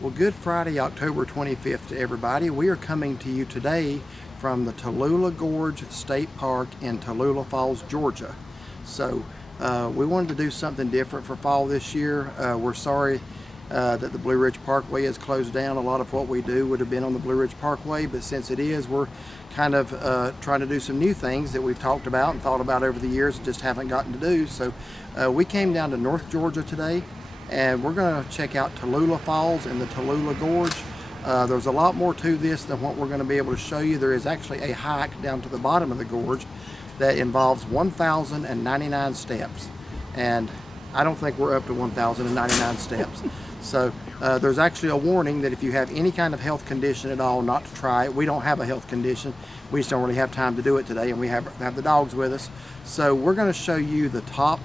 Well, Good Friday, October 25th to everybody. We are coming to you today from the Tallulah Gorge State Park in Tallulah Falls, Georgia. So we wanted to do something different for fall this year. We're sorry that the Blue Ridge Parkway is closed down. A lot of what we do would have been on the Blue Ridge Parkway, but since it is, we're kind of trying to do some new things that we've talked about and thought about over the years and just haven't gotten to do. So we came down to North Georgia today, and we're going to check out Tallulah Falls and the Tallulah Gorge. There's a lot more to this than what we're going to be able to show you. There is actually a hike down to the bottom of the gorge that involves 1,099 steps, and I don't think we're up to 1,099 steps. So there's actually a warning that if you have any kind of health condition at all, not to try it. We don't have a health condition. We just don't really have time to do it today, and we have the dogs with us. So we're going to show you the top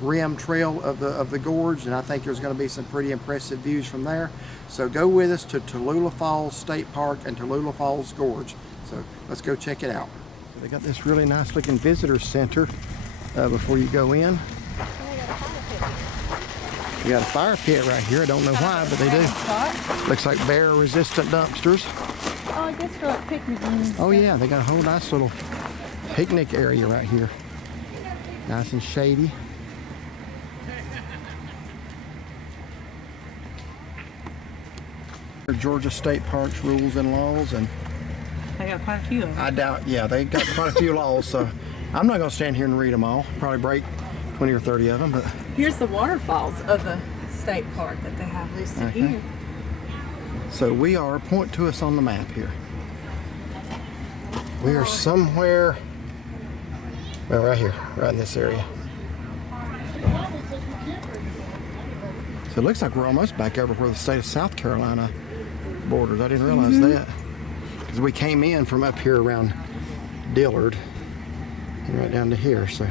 rim trail of the gorge, and I think there's going to be some pretty impressive views from there. So go with us to Tallulah Falls State Park and Tallulah Falls Gorge. So let's go check it out. They got this really nice looking visitor center before you go in. You got a fire pit right here. I don't know why, but they do. Looks like bear resistant dumpsters. Oh, I guess for like picnicking. Oh yeah, they got a whole nice little picnic area right here. Nice and shady. Georgia State Parks rules and laws, and They got quite a few of them. I doubt, yeah, they got quite a few laws, so I'm not going to stand here and read them all. Probably break 20 or 30 of them, but Here's the waterfalls of the state park that they have listed here. So we are, point to us on the map here. We are somewhere, well, right here, right in this area. So it looks like we're almost back over where the state of South Carolina borders. I didn't realize that, because we came in from up here around Dillard and right down to here. So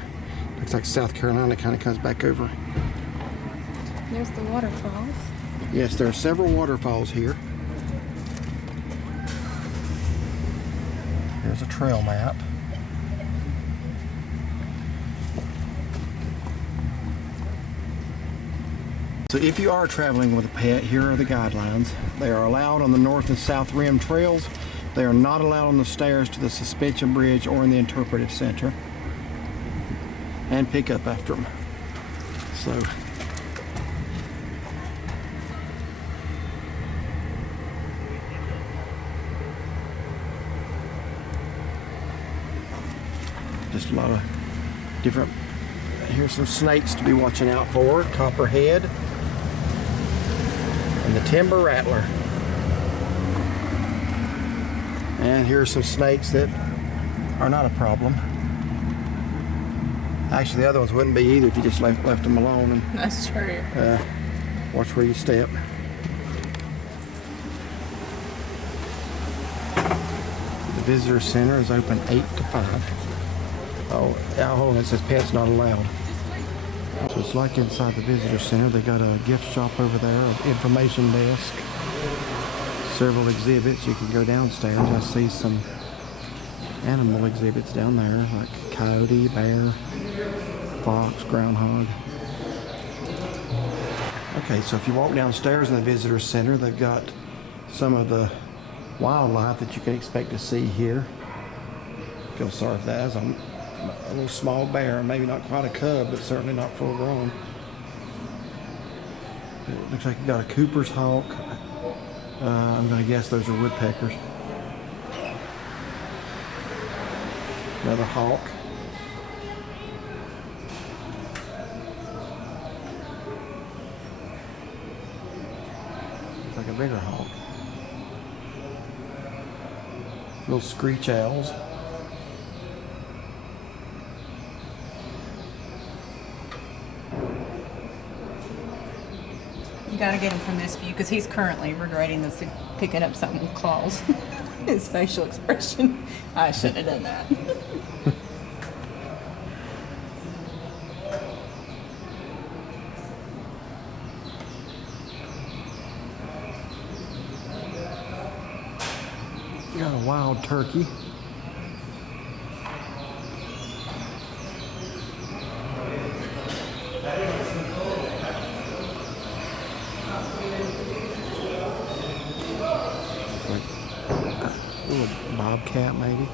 looks like South Carolina kind of comes back over. There's the waterfalls. Yes, there are several waterfalls here. Here's a trail map. So if you are traveling with a pet, here are the guidelines. They are allowed on the north and south rim trails. They are not allowed on the stairs to the suspension bridge or in the interpretive center. And pick up after them. So just a lot of different, here's some snakes to be watching out for. Copperhead and the timber rattler. And here's some snakes that are not a problem. Actually, the other ones wouldn't be either if you just left them alone. And, That's true. watch where you step. The visitor center is open 8 to 5. Oh, hold on, it says pets not allowed. So it's like inside the visitor center. They got a gift shop over there, an information desk, several exhibits. You can go downstairs. I see some animal exhibits down there, like coyote, bear, fox, groundhog. Okay, so if you walk downstairs in the visitor center, they've got some of the wildlife that you can expect to see here. Feel sorry for that. A little small bear, maybe not quite a cub, but certainly not full grown. It looks like you got a Cooper's hawk. I'm going to guess those are woodpeckers. Another hawk. Looks like a bigger hawk. Little screech owls. You gotta get him from this view because he's currently regretting this, picking up something with claws. His facial expression. I shouldn't have done that. You got a wild turkey. bobcat maybe.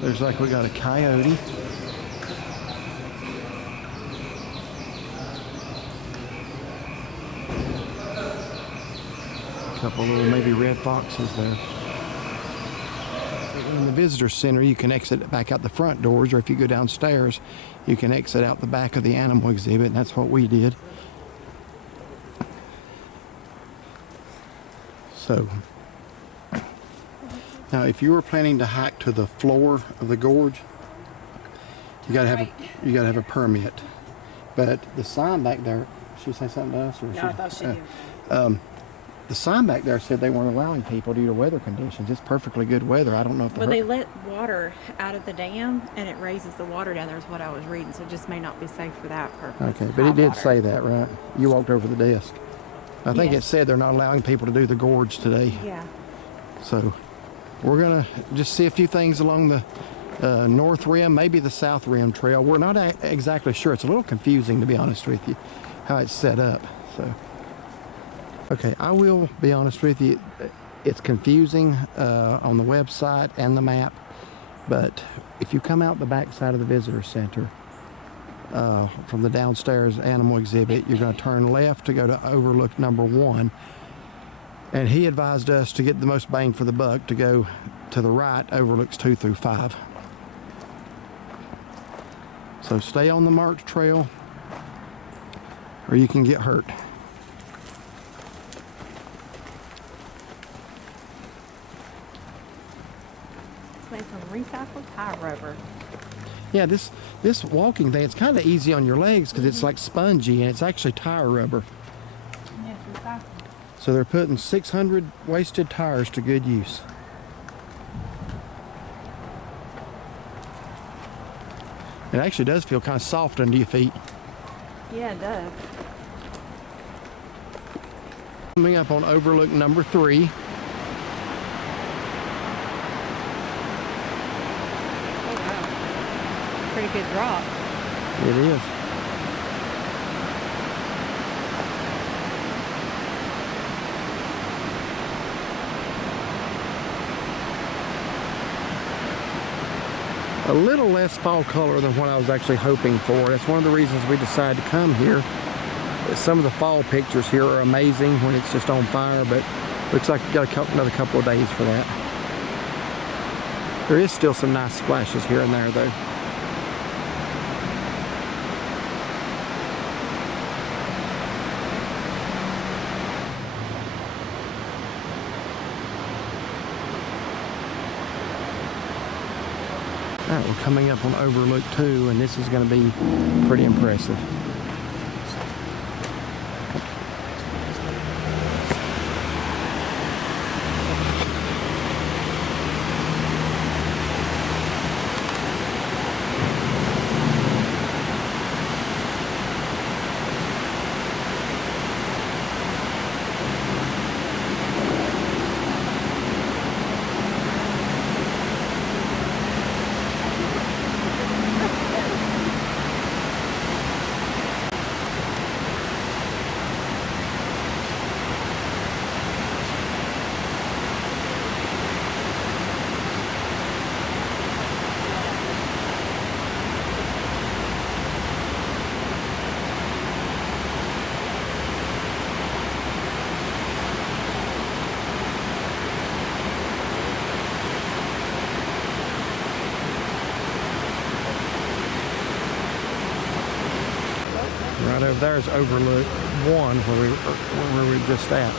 There's like we got a coyote. A couple little maybe red foxes there. In the visitor center, you can exit back out the front doors, or if you go downstairs, you can exit out the back of the animal exhibit, and that's what we did. So, now if you were planning to hike to the floor of the gorge, you gotta have a permit. But the sign back there, she say something to us, or No, I thought she did. the sign back there said they weren't allowing people due to weather conditions. It's perfectly good weather. I don't know if Well, they let water out of the dam, and it raises the water down there is what I was reading, so it just may not be safe for that purpose. Okay, but it Hot did water. say that, right? You walked over the desk. I think it Yes. said they're not allowing people to do the gorge today. Yeah. So we're gonna just see a few things along the north rim, maybe the south rim trail. We're not exactly sure. It's a little confusing, to be honest with you, how it's set up. So, okay, I will be honest with you. It's confusing on the website and the map, but if you come out the back side of the visitor center from the downstairs animal exhibit, you're going to turn left to go to overlook number 1. And he advised us to get the most bang for the buck to go to the right, overlooks 2 through 5. So stay on the marked trail or you can get hurt. It's made from recycled tire rubber. Yeah, this walking thing, it's kind of easy on your legs because it's like spongy and it's actually tire rubber. Yes, recycled. So they're putting 600 wasted tires to good use. It actually does feel kind of soft under your feet. Yeah, it does. Coming up on overlook number 3. Oh, wow. Pretty good drop. It is. A little less fall color than what I was actually hoping for. That's one of the reasons we decided to come here. Some of the fall pictures here are amazing when it's just on fire, but looks like you got another couple of days for that. There is still some nice splashes here and there though. All right, we're coming up on overlook 2, and this is going to be pretty impressive. Right over there is overlook 1 where we were just at.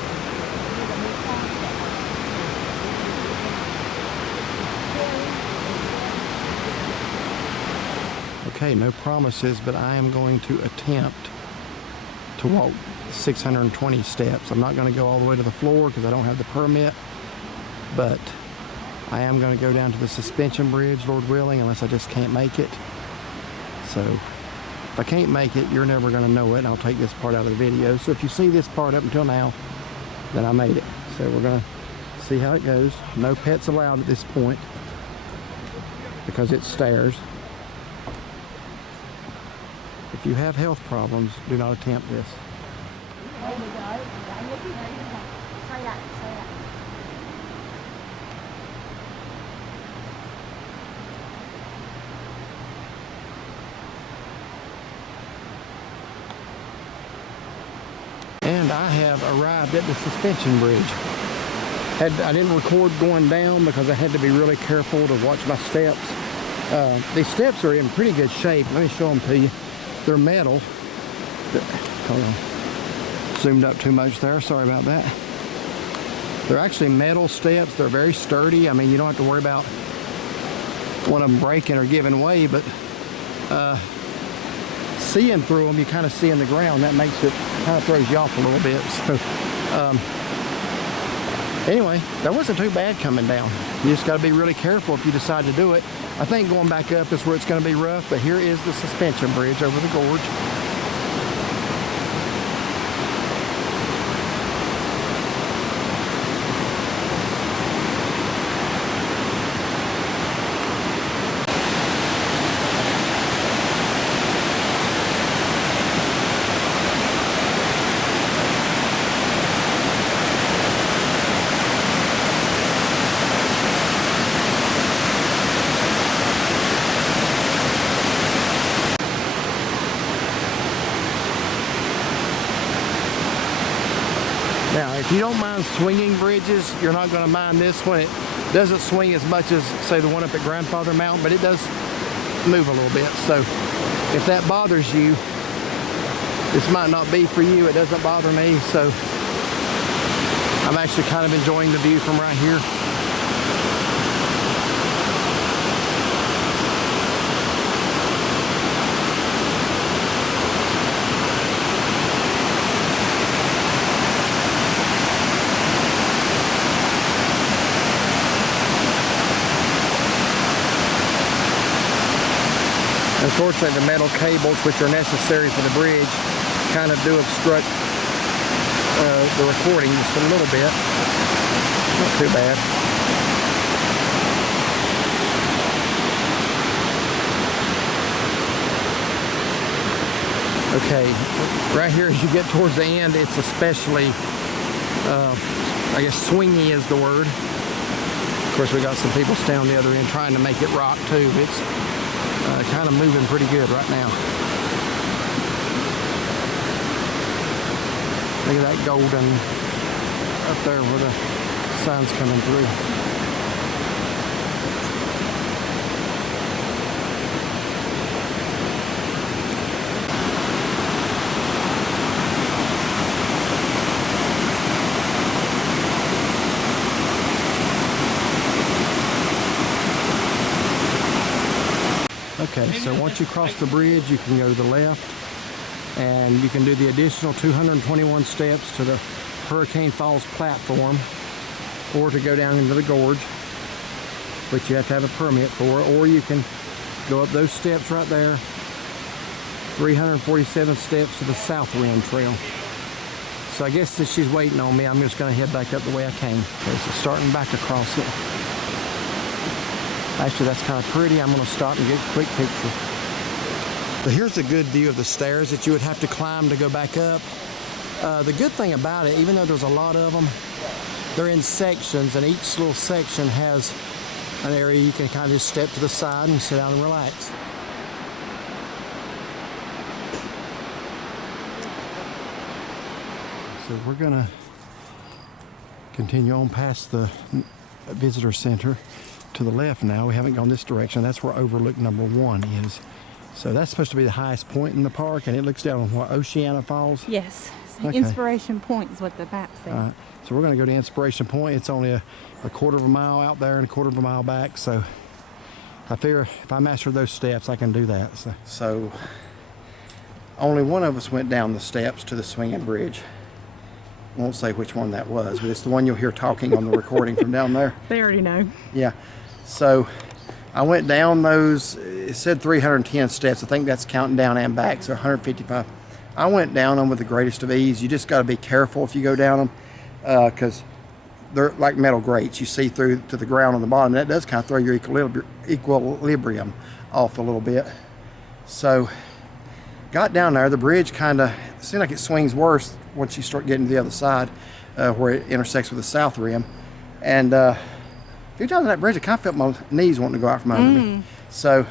Okay, no promises, but I am going to attempt to walk 620 steps. I'm not going to go all the way to the floor because I don't have the permit, but I am going to go down to the suspension bridge, Lord willing, unless I just can't make it. So if I can't make it, you're never going to know it, and I'll take this part out of the video. So if you see this part up until now, then I made it. So we're gonna see how it goes. No pets allowed at this point because it's stairs. If you have health problems, do not attempt this. And I have arrived at the suspension bridge. I didn't record going down because I had to be really careful to watch my steps. These steps are in pretty good shape. Let me show them to you. They're metal. Hold on. Zoomed up too much there. Sorry about that. They're actually metal steps. They're very sturdy. I mean, you don't have to worry about one of them breaking or giving way, but seeing through them, you kind of see in the ground. That makes it, kind of throws you off a little bit. So anyway, that wasn't too bad coming down. You just got to be really careful if you decide to do it. I think going back up is where it's going to be rough, but here is the suspension bridge over the gorge. Now, if you don't mind swinging bridges, you're not going to mind this one. It doesn't swing as much as, say, the one up at Grandfather Mountain, but it does move a little bit. So if that bothers you, this might not be for you. It doesn't bother me. So I'm actually kind of enjoying the view from right here. Unfortunately, the metal cables, which are necessary for the bridge, kind of do obstruct the recording just a little bit. Not too bad. Okay, right here as you get towards the end, it's especially, I guess swingy is the word. Of course, we got some people standing on the other end trying to make it rock too. It's kind of moving pretty good right now. Look at that golden up there where the sun's coming through. Okay, so once you cross the bridge, you can go to the left, and you can do the additional 221 steps to the Hurricane Falls platform, or to go down into the gorge, which you have to have a permit for, or you can go up those steps right there, 347 steps to the South Rim Trail. So I guess since she's waiting on me, I'm just going to head back up the way I came. Okay, so starting back across it. Actually, that's kind of pretty. I'm going to stop and get a quick picture. So here's a good view of the stairs that you would have to climb to go back up. The good thing about it, even though there's a lot of them, they're in sections, and each little section has an area you can kind of just step to the side and sit down and relax. So we're going to continue on past the visitor center to the left now. We haven't gone this direction. That's where overlook number 1 is. So that's supposed to be the highest point in the park, and it looks down on what, Oceana Falls? Yes. Okay. Inspiration Point is what the map said. So we're going to go to Inspiration Point. It's only a quarter of a mile out there and a quarter of a mile back. So I figure if I master those steps, I can do that. So only one of us went down the steps to the swinging bridge. I won't say which one that was, but it's the one you'll hear talking on the recording from down there. They already know. Yeah. So I went down those, it said 310 steps. I think that's counting down and back, so 155. I went down them with the greatest of ease. You just got to be careful if you go down them, because they're like metal grates. You see through to the ground on the bottom. That does kind of throw your equilibrium off a little bit. So got down there. The bridge kind of seemed like it swings worse once you start getting to the other side, where it intersects with the south rim. And a few times on that bridge, I kind of felt my knees wanting to go out from under me. So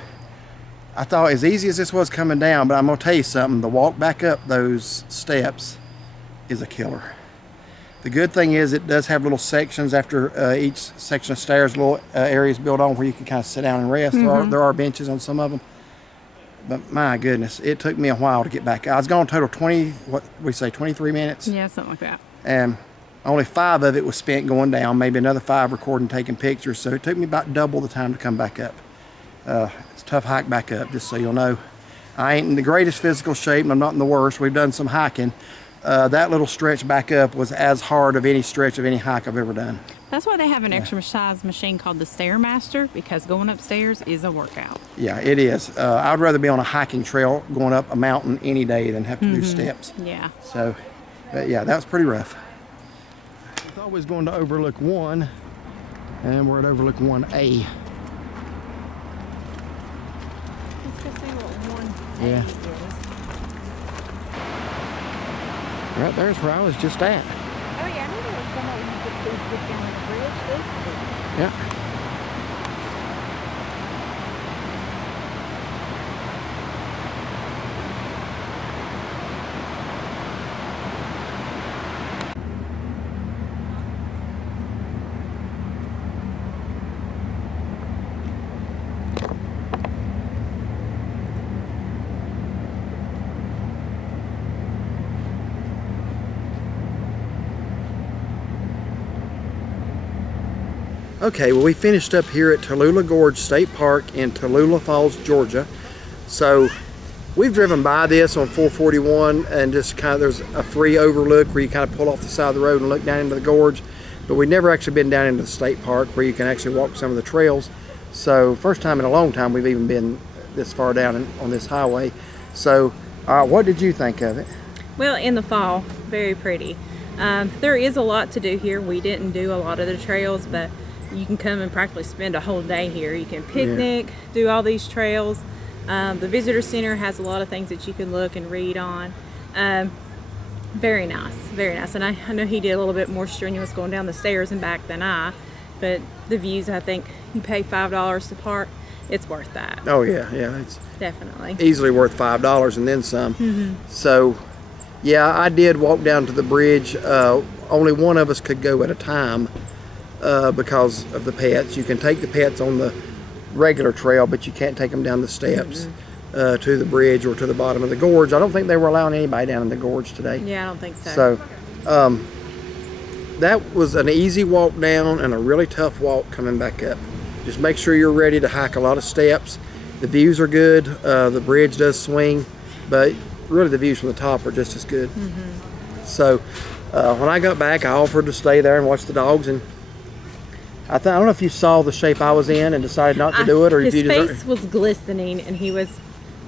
I thought, as easy as this was coming down, but I'm gonna tell you something, the walk back up those steps is a killer. The good thing is it does have little sections after each section of stairs, little areas built on where you can kind of sit down and rest. There are benches on some of them. But my goodness, it took me a while to get back. I was gone total 23 minutes. Yeah, something like that. And only 5 of it was spent going down, maybe another 5 recording, taking pictures. So it took me about double the time to come back up. It's a tough hike back up, just so you'll know. I ain't in the greatest physical shape, and I'm not in the worst. We've done some hiking. That little stretch back up was as hard of any stretch of any hike I've ever done. That's why they have an exercise machine called the Stairmaster, because going upstairs is a workout. Yeah, it is. I'd rather be on a hiking trail going up a mountain any day than have to do steps. Yeah. So, but yeah, that was pretty rough. I thought we was going to overlook 1, and we're at overlook 1A. Let's go see what 1A Yeah. is. Right there's where I was just at. Oh yeah, I knew there was somewhere you could see get down the bridge. Yeah. Okay, well, we finished up here at Tallulah Gorge State Park in Tallulah Falls, Georgia. So we've driven by this on 441 and just kind of, there's a free overlook where you kind of pull off the side of the road and look down into the gorge. But we've never actually been down into the state park where you can actually walk some of the trails. So first time in a long time we've even been this far down on this highway. So what did you think of it? Well, in the fall, very pretty. There is a lot to do here. We didn't do a lot of the trails, but you can come and practically spend a whole day here. You can picnic, do all these trails. The visitor center has a lot of things that you can look and read on. Very nice, very nice. And I know he did a little bit more strenuous going down the stairs and back than I, but the views, I think you pay $5 to park, it's worth that. Oh yeah, yeah, it's Definitely. easily worth $5 and then some. So yeah, I did walk down to the bridge. Only one of us could go at a time because of the pets. You can take the pets on the regular trail, but you can't take them down the steps to the bridge or to the bottom of the gorge. I don't think they were allowing anybody down in the gorge today. Yeah, I don't think so. So that was an easy walk down and a really tough walk coming back up. Just make sure you're ready to hike a lot of steps. The views are good. The bridge does swing, but really the views from the top are just as good. So when I got back, I offered to stay there and watch the dogs, and I don't know if you saw the shape I was in and decided not to do it, or if his you face was glistening and he was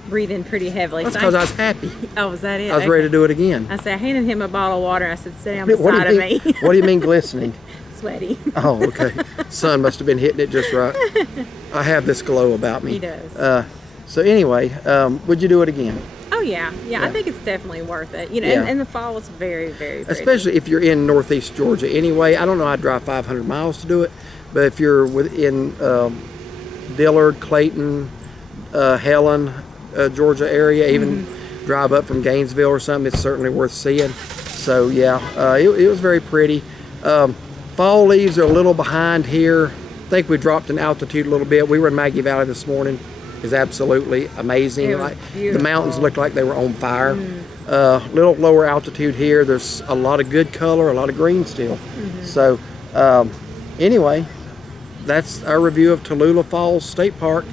breathing pretty heavily. That's So because I was happy. Oh, was that it? I was ready to do it again. I said, I handed him a bottle of water. I said, sit down What do beside you of mean? me. What do you mean glistening? Sweaty. Oh, okay. Sun must have been hitting it just right. I have this glow about me. He does. So anyway, would you do it again? Oh yeah, I think it's definitely worth it. You know, Yeah. and the fall was very, very pretty. Especially if you're in northeast Georgia anyway. I don't know, I'd drive 500 miles to do it, but if you're within Dillard, Clayton, Helen, Georgia area, even drive up from Gainesville or something, it's certainly worth seeing. So yeah, it was very pretty. Fall leaves are a little behind here. I think we dropped in altitude a little bit. We were in Maggie Valley this morning. Is absolutely amazing. It was the beautiful. mountains looked like they were on fire. Little lower altitude here. There's a lot of good color, a lot of green still. So anyway, that's our review of Tallulah Falls State Park,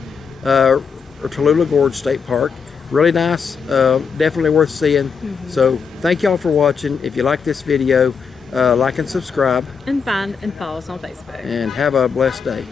or Tallulah Gorge State Park. Really nice, definitely worth seeing. So thank y'all for watching. If you like this video, like and subscribe, And find and follow us on Facebook. and have a blessed day.